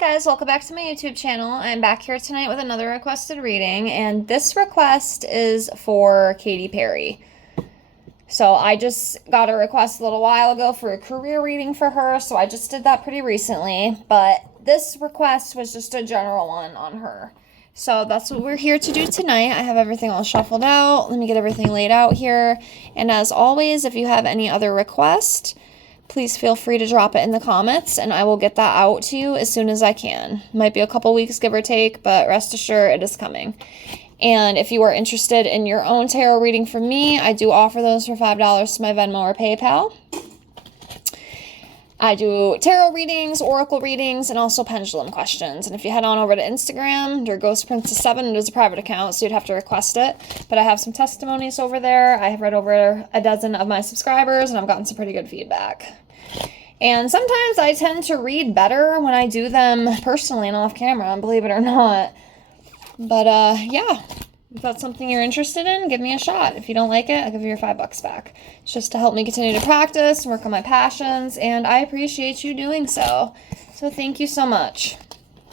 Guys, welcome back to my YouTube channel. I'm back here tonight with another requested reading, and this request is for Katy Perry. So I just got a request a little while ago for a career reading for her, so I just did that pretty recently, but this request was just a general one on her. So that's what we're here to do tonight. I have everything all shuffled out. Let me get everything laid out here. And as always, if you have any other requests, please feel free to drop it in the comments, and I will get that out to you as soon as I can. Might be a couple weeks, give or take, but rest assured it is coming. And if you are interested in your own tarot reading from me, I do offer those for $5 to my Venmo or PayPal. I do tarot readings, oracle readings, and also pendulum questions. And if you head on over to Instagram, your Ghost Princess 7, it is a private account, so you'd have to request it. But I have some testimonies over there. I have read over a dozen of my subscribers, and I've gotten some pretty good feedback. And sometimes I tend to read better when I do them personally and off camera, believe it or not. But, yeah. If that's something you're interested in, give me a shot. If you don't like it, I'll give you your $5 back. It's just to help me continue to practice and work on my passions, and I appreciate you doing so. So thank you so much.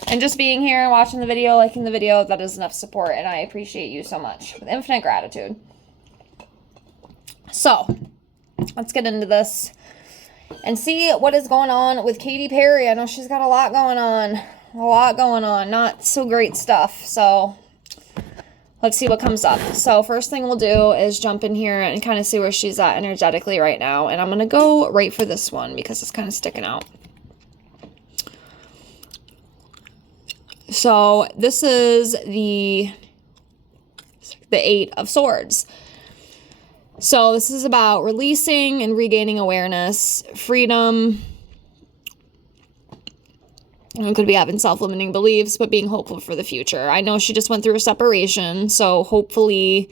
And just being here and watching the video, liking the video, that is enough support, and I appreciate you so much with infinite gratitude. So, let's get into this and see what is going on with Katy Perry. I know she's got a lot going on. Not so great stuff, so let's see what comes up. So first thing we'll do is jump in here and kind of see where she's at energetically right now. And I'm going to go right for this one because it's kind of sticking out. So this is the Eight of Swords. So this is about releasing and regaining awareness, freedom. It could be having self-limiting beliefs, but being hopeful for the future. I know she just went through a separation, so hopefully,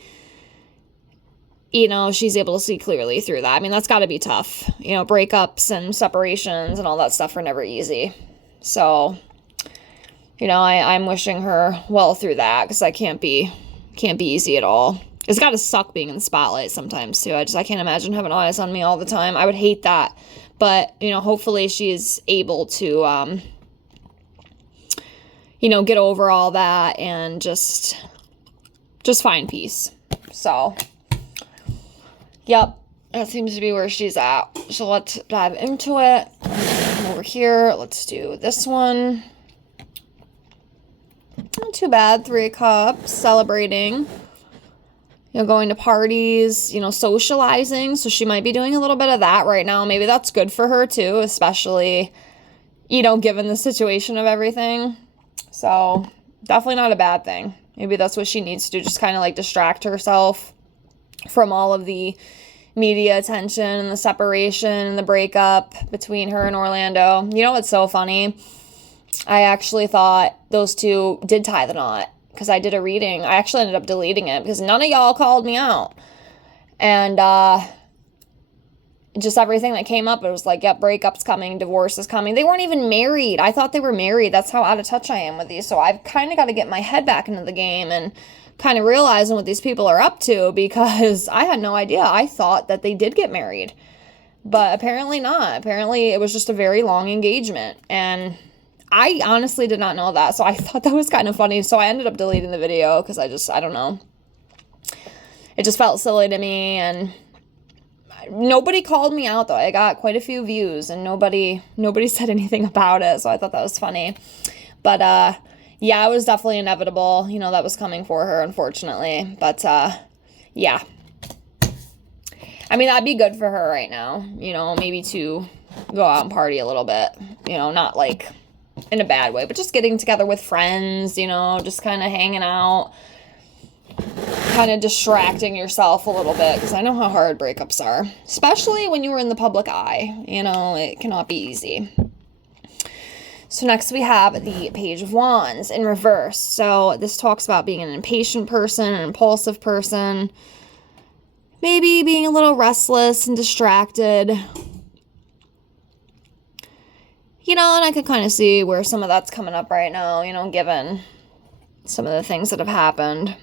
you know, she's able to see clearly through that. I mean, that's got to be tough. You know, breakups and separations and all that stuff are never easy. So, you know, I'm wishing her well through that, because that can't be easy at all. It's got to suck being in the spotlight sometimes, too. I can't imagine having eyes on me all the time. I would hate that. But, you know, hopefully she's able to, you know, get over all that and just find peace. So, yep, that seems to be where she's at. So let's dive into it. Over here, let's do this one. Not too bad. 3 of Cups, celebrating. You know, going to parties, you know, socializing. So she might be doing a little bit of that right now. Maybe that's good for her too, especially, you know, given the situation of everything. So, definitely not a bad thing. Maybe that's what she needs to do, just kind of like distract herself from all of the media attention and the separation and the breakup between her and Orlando. You know what's so funny? I actually thought those two did tie the knot, because I did a reading. I actually ended up deleting it because none of y'all called me out. And, just everything that came up, it was like, yep, breakup's coming, divorce is coming. They weren't even married. I thought they were married. That's how out of touch I am with these. So I've kind of got to get my head back into the game and kind of realizing what these people are up to, because I had no idea. I thought that they did get married, but apparently not. Apparently it was just a very long engagement, and I honestly did not know that. So I thought that was kind of funny. So I ended up deleting the video because I don't know. It just felt silly to me, and nobody called me out, though. I got quite a few views, and nobody said anything about it, so I thought that was funny. But, yeah, it was definitely inevitable. You know, that was coming for her, unfortunately. But, yeah. I mean, that'd be good for her right now. You know, maybe to go out and party a little bit. You know, not, like, in a bad way, but just getting together with friends, you know, just kind of hanging out. Kind of distracting yourself a little bit, because I know how hard breakups are, especially when you were in the public eye. You know, it cannot be easy. So next we have the Page of Wands in reverse. So this talks about being an impatient person, an impulsive person, maybe being a little restless and distracted. You know, and I could kind of see where some of that's coming up right now, you know, given some of the things that have happened.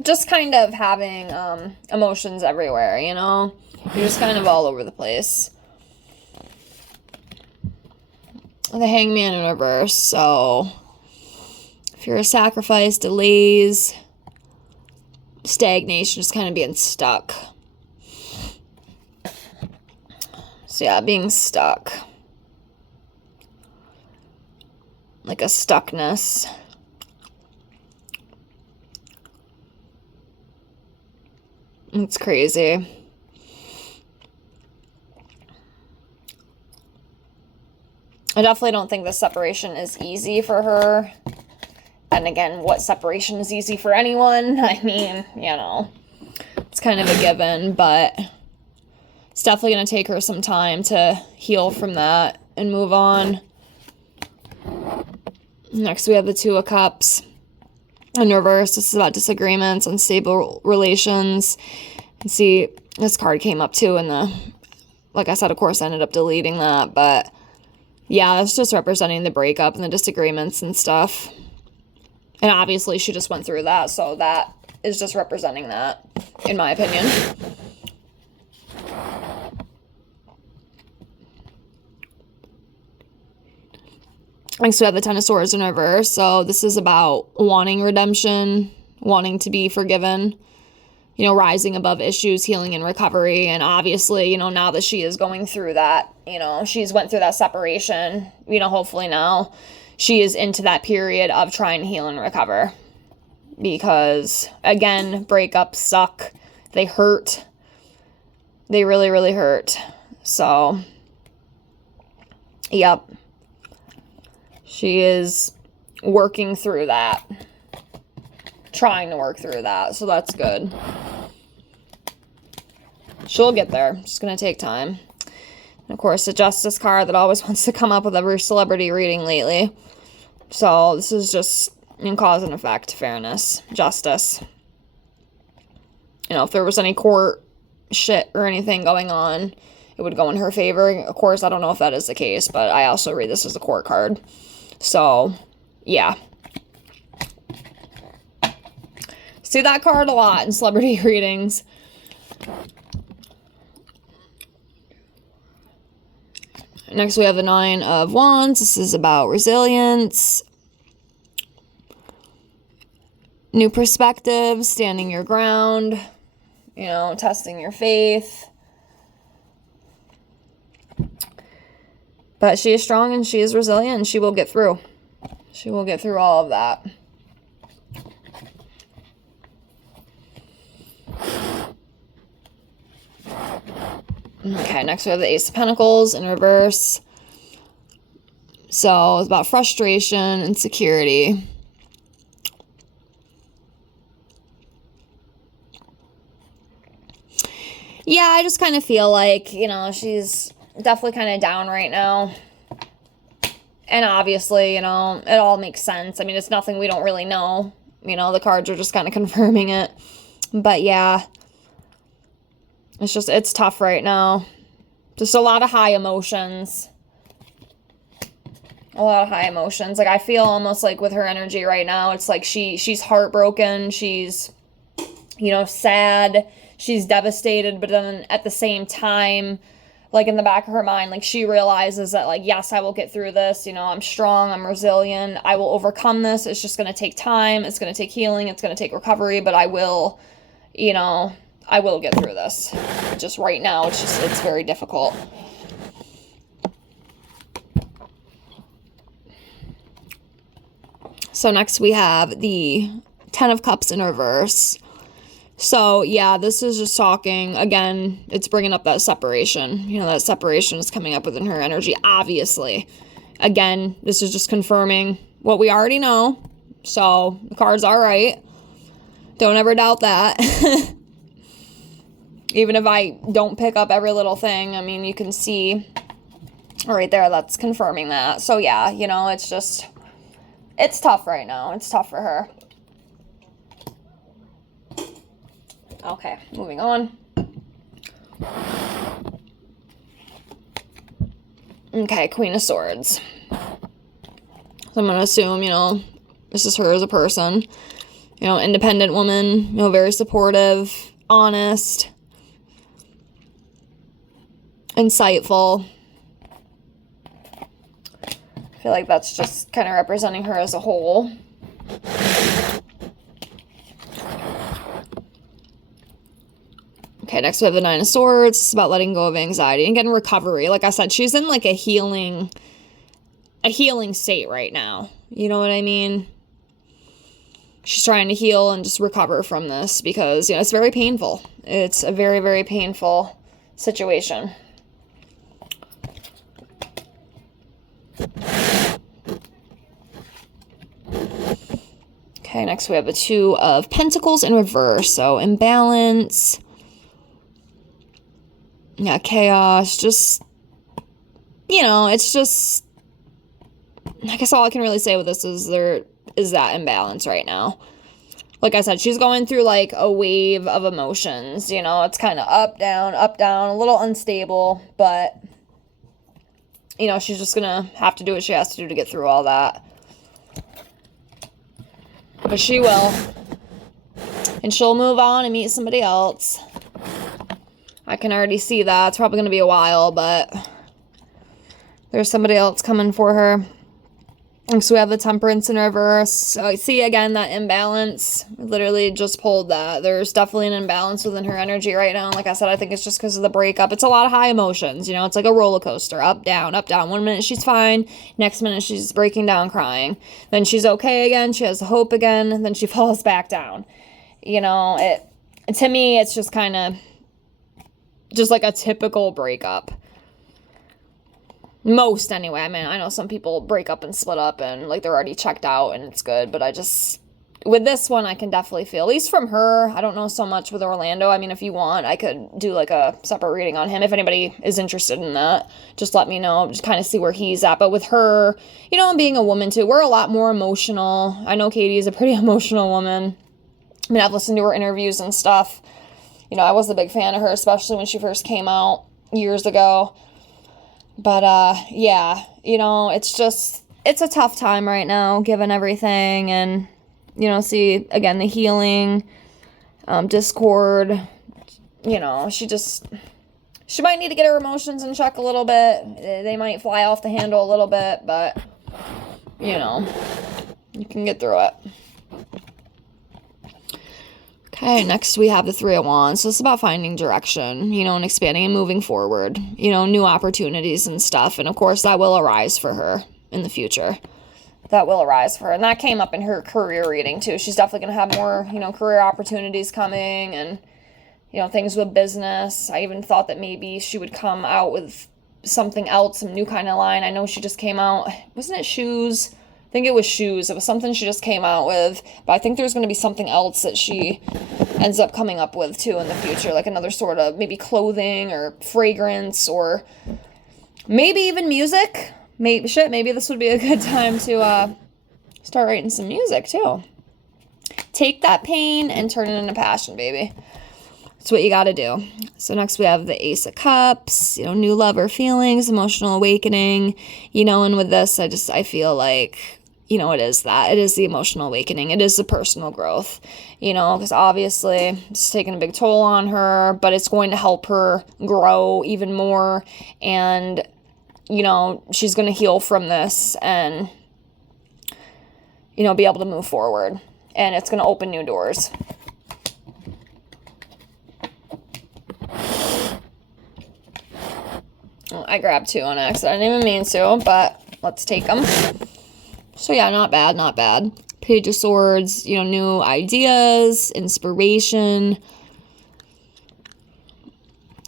Just kind of having emotions everywhere, you know? You're just kind of all over the place. the Hangman in reverse. So fear of sacrifice, delays, stagnation, just kind of being stuck. So yeah, being stuck. Like a stuckness. It's crazy. I definitely don't think the separation is easy for her. And again, what separation is easy for anyone? I mean, you know, it's kind of a given, but it's definitely going to take her some time to heal from that and move on. Next, we have the Two of Cups in reverse. This is about disagreements, unstable relations. And see, this card came up too in the, like I said, of course, I ended up deleting that, but yeah, it's just representing the breakup and the disagreements and stuff. And obviously, she just went through that, so that is just representing that, in my opinion. Next, we have the Ten of Swords in reverse. So this is about wanting redemption, wanting to be forgiven, you know, rising above issues, healing and recovery. And obviously, you know, now that she is going through that, you know, she's went through that separation, you know, hopefully now she is into that period of trying to heal and recover. Because, again, breakups suck. They hurt. They really, really hurt. So, yep. She is working through that. Trying to work through that. So that's good. She'll get there. It's just going to take time. And of course, the Justice card that always wants to come up with every celebrity reading lately. So this is just in cause and effect. Fairness. Justice. You know, if there was any court shit or anything going on, it would go in her favor. Of course, I don't know if that is the case, but I also read this as a court card. So, yeah. See that card a lot in celebrity readings. Next, we have the Nine of Wands. This is about resilience, new perspectives, standing your ground, you know, testing your faith. But she is strong and she is resilient and she will get through. She will get through all of that. Okay, next we have the Ace of Pentacles in reverse. So it's about frustration, insecurity. Yeah, I just kind of feel like, you know, she's definitely kind of down right now. And obviously, you know, it all makes sense. I mean, it's nothing we don't really know. You know, the cards are just kind of confirming it. But yeah, it's tough right now. Just a lot of high emotions. A lot of high emotions. Like, I feel almost like with her energy right now, it's like she's heartbroken. She's, you know, sad. She's devastated. But then at the same time, like in the back of her mind, like she realizes that, like, yes, I will get through this. You know, I'm strong. I'm resilient. I will overcome this. It's just going to take time. It's going to take healing. It's going to take recovery. But I will, you know, I will get through this. Just right now, it's very difficult. So next we have the Ten of Cups in reverse. So yeah, this is just talking, again, it's bringing up that separation. You know, that separation is coming up within her energy, obviously. Again, this is just confirming what we already know. So the cards are right. Don't ever doubt that. Even if I don't pick up every little thing, I mean, you can see right there, that's confirming that. So yeah, you know, it's just, it's tough right now. It's tough for her. Okay, moving on. Okay, Queen of Swords. So I'm going to assume, you know, this is her as a person. You know, independent woman, you know, very supportive, honest, insightful. feel like that's just kind of representing her as a whole. Okay, next we have the Nine of Swords. It's about letting go of anxiety and getting recovery. Like I said, she's in like a healing state right now. You know what I mean? She's trying to heal and just recover from this because, it's very painful. It's a very, very painful situation. Okay, next we have the Two of Pentacles in reverse. So imbalance. Yeah, chaos. Just, it's just, I guess all I can really say with this is there is that imbalance right now. Like I said, she's going through like a wave of emotions. It's kind of up, down, a little unstable, but she's just gonna have to do what she has to do to get through all that. But she will. And she'll move on and meet somebody else. I can already see that. It's probably going to be a while, but there's somebody else coming for her. And so we have the Temperance in reverse. So I see again that imbalance. I literally just pulled that. There's definitely an imbalance within her energy right now. Like I said, I think it's just because of the breakup. It's a lot of high emotions. It's like a roller coaster. Up, down, up, down. 1 minute she's fine. Next minute she's breaking down, crying. Then she's okay again. She has hope again. Then she falls back down. To me, it's just kind of just like a typical breakup. Most, anyway. I mean, I know some people break up and split up and, like, they're already checked out and it's good. But with this one, I can definitely feel, at least from her, I don't know so much with Orlando. I mean, if you want, I could do, like, a separate reading on him. If anybody is interested in that, just let me know. Just kind of see where he's at. But with her, being a woman, too, we're a lot more emotional. I know Katy is a pretty emotional woman. I mean, I've listened to her interviews and stuff. I was a big fan of her, especially when she first came out years ago. But, yeah, it's a tough time right now, given everything, and, see, again, the healing, discord, she might need to get her emotions in check a little bit. They might fly off the handle a little bit, but, you can get through it. Okay, next we have the Three of Wands. So it's about finding direction, and expanding and moving forward, new opportunities and stuff. And of course, that will arise for her in the future. That will arise for her. And that came up in her career reading too. She's definitely going to have more, career opportunities coming and, things with business. I even thought that maybe she would come out with something else, some new kind of line. I know she just came out, wasn't it shoes? I think it was shoes. It was something she just came out with. But I think there's going to be something else that she ends up coming up with, too, in the future. Like another sort of maybe clothing or fragrance or maybe even music. Maybe this would be a good time to start writing some music, too. Take that pain and turn it into passion, baby. That's what you got to do. So next we have the Ace of Cups, new love or feelings, emotional awakening, and with this, I feel like, it is that. It is the emotional awakening. It is the personal growth, because obviously it's taking a big toll on her, but it's going to help her grow even more. And, she's going to heal from this and, be able to move forward. And it's going to open new doors. I grabbed two on accident. I didn't even mean to, but let's take them. So yeah, not bad, not bad. Page of Swords, new ideas, inspiration.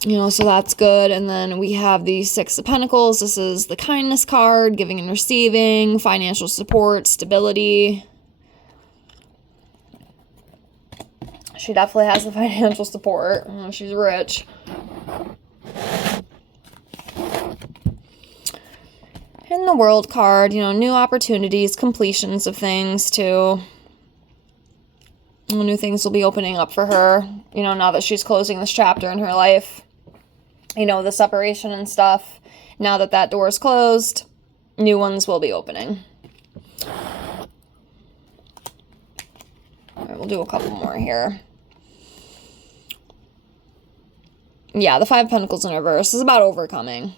So that's good. And then we have the Six of Pentacles. This is the kindness card, giving and receiving, financial support, stability. She definitely has the financial support. She's rich. And the World card, new opportunities, completions of things too. New things will be opening up for her, now that she's closing this chapter in her life. The separation and stuff. Now that that door is closed, new ones will be opening. All right, we'll do a couple more here. Yeah, the Five of Pentacles in reverse is about overcoming.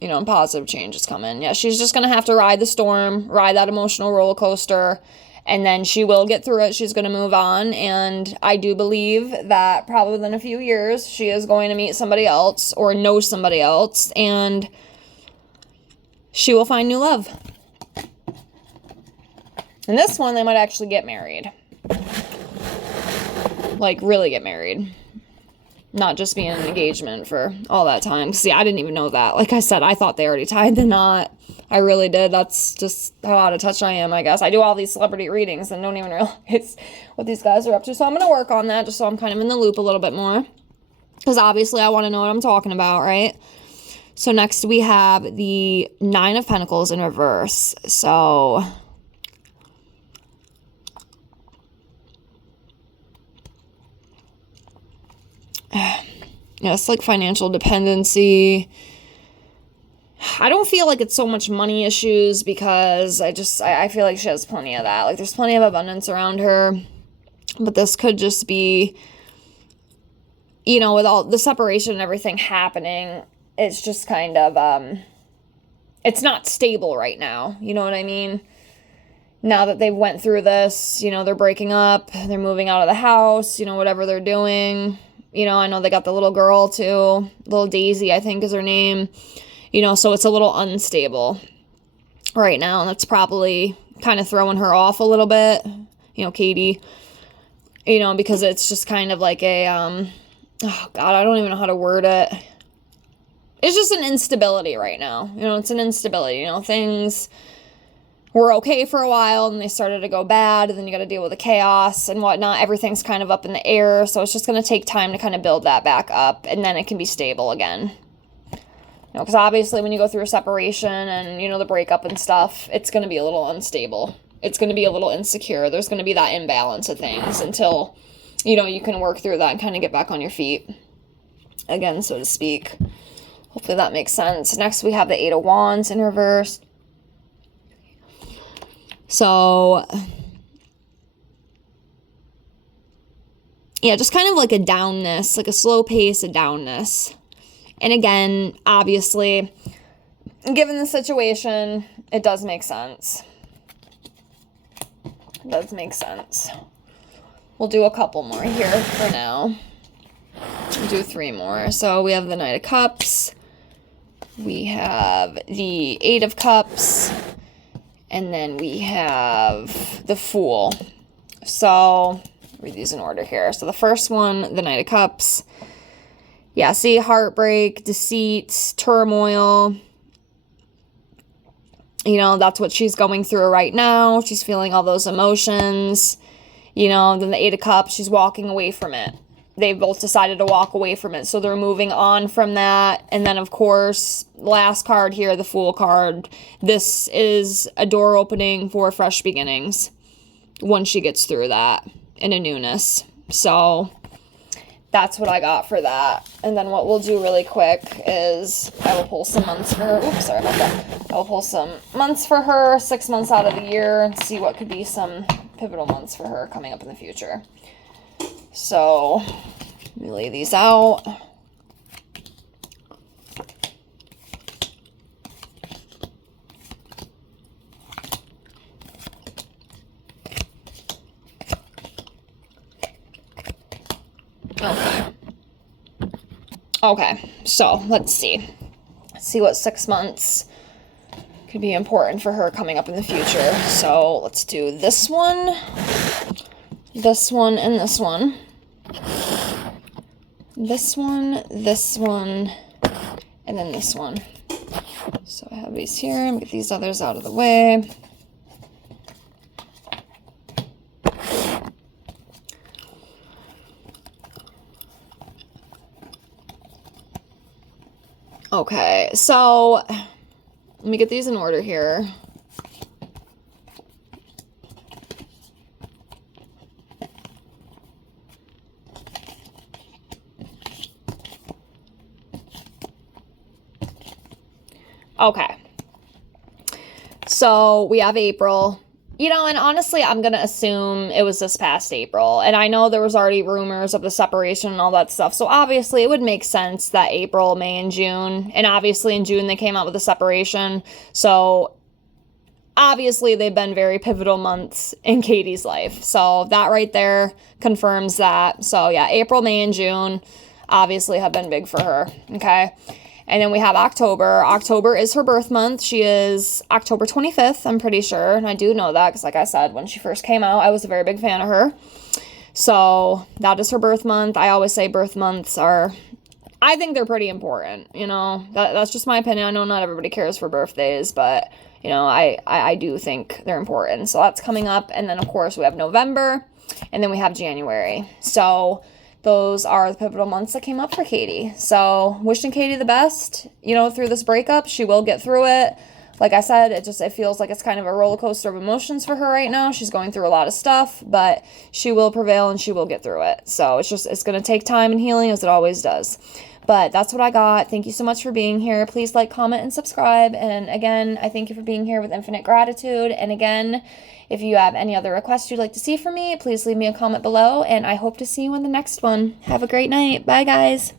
you know, positive change is coming. Yeah, she's just going to have to ride the storm, ride that emotional roller coaster, and then she will get through it. She's going to move on, and I do believe that probably within a few years, she is going to meet somebody else or know somebody else, and she will find new love. And this one, they might actually get married. Like, really get married. Not just be in an engagement for all that time. See, I didn't even know that. Like I said, I thought they already tied the knot. I really did. That's just how out of touch I am, I guess. I do all these celebrity readings and don't even realize what these guys are up to. So I'm going to work on that just so I'm kind of in the loop a little bit more. Because obviously I want to know what I'm talking about, right? So next we have the Nine of Pentacles in reverse. So yeah, it's like financial dependency. I don't feel like it's so much money issues because I feel like she has plenty of that. Like, there's plenty of abundance around her. But this could just be, you know, with all the separation and everything happening, it's just kind of, it's not stable right now. You know what I mean? Now that they've went through this, you know, they're breaking up, they're moving out of the house, you know, whatever they're doing. You know, I know they got the little girl too. Little Daisy, I think is her name. You know, so it's a little unstable right now. And that's probably kind of throwing her off a little bit. You know, Katy. You know, because it's just kind of like a, oh God, I don't even know how to word it. It's just an instability right now. You know, it's an instability. You know, things were okay for a while and they started to go bad, and then you got to deal with the chaos and whatnot. Everything's kind of up in the air, so it's just going to take time to kind of build that back up, and then it can be stable again. You know, because obviously when you go through a separation and, you know, the breakup and stuff, it's going to be a little unstable. It's going to be a little insecure. There's going to be that imbalance of things until, you know, you can work through that and kind of get back on your feet again, so to speak. Hopefully that makes sense. Next we have the Eight of Wands in reverse. So, yeah, just kind of like a downness, like a slow pace of downness. And again, obviously, given the situation, it does make sense. It does make sense. We'll do a couple more here for now. We'll do 3 more. So we have the Knight of Cups. We have the Eight of Cups. And then we have the Fool. So, read these in order here. So the first one, the Knight of Cups. Yeah, see, heartbreak, deceit, turmoil. You know, that's what she's going through right now. She's feeling all those emotions. You know, then the Eight of Cups, she's walking away from it. They've both decided to walk away from it. So they're moving on from that. And then, of course, last card here, the Fool card. This is a door opening for fresh beginnings once she gets through that and a newness. So that's what I got for that. And then what we'll do really quick is I will pull some months for her. Oops, sorry about that. I will pull some months for her, 6 months out of the year, and see what could be some pivotal months for her coming up in the future. So, let me lay these out. Okay, so let's see. Let's see what 6 months could be important for her coming up in the future. So, let's do this one, and this one. This one, and then this one. So I have these here. I'm gonna get these others out of the way. Okay, so let me get these in order here. Okay, so we have April. And honestly, I'm going to assume it was this past April. And I know there was already rumors of the separation and all that stuff. So obviously, it would make sense that April, May, and June. And obviously, in June, they came out with the separation. So obviously, they've been very pivotal months in Katy's life. So that right there confirms that. So yeah, April, May, and June obviously have been big for her. Okay. And then we have October. October is her birth month. She is October 25th, I'm pretty sure. And I do know that because, like I said, when she first came out, I was a very big fan of her. So that is her birth month. I always say birth months I think they're pretty important. That's just my opinion. I know not everybody cares for birthdays, but, I do think they're important. So that's coming up. And then, of course, we have November. And then we have January. So those are the pivotal months that came up for Katy. So wishing Katy the best, through this breakup. She will get through it. Like I said, it feels like it's kind of a roller coaster of emotions for her right now. She's going through a lot of stuff, but she will prevail and she will get through it. So it's going to take time and healing, as it always does. But that's what I got. Thank you so much for being here. Please like, comment, and subscribe. And again, I thank you for being here with infinite gratitude. And again, if you have any other requests you'd like to see from me, please leave me a comment below. And I hope to see you in the next one. Have a great night. Bye, guys.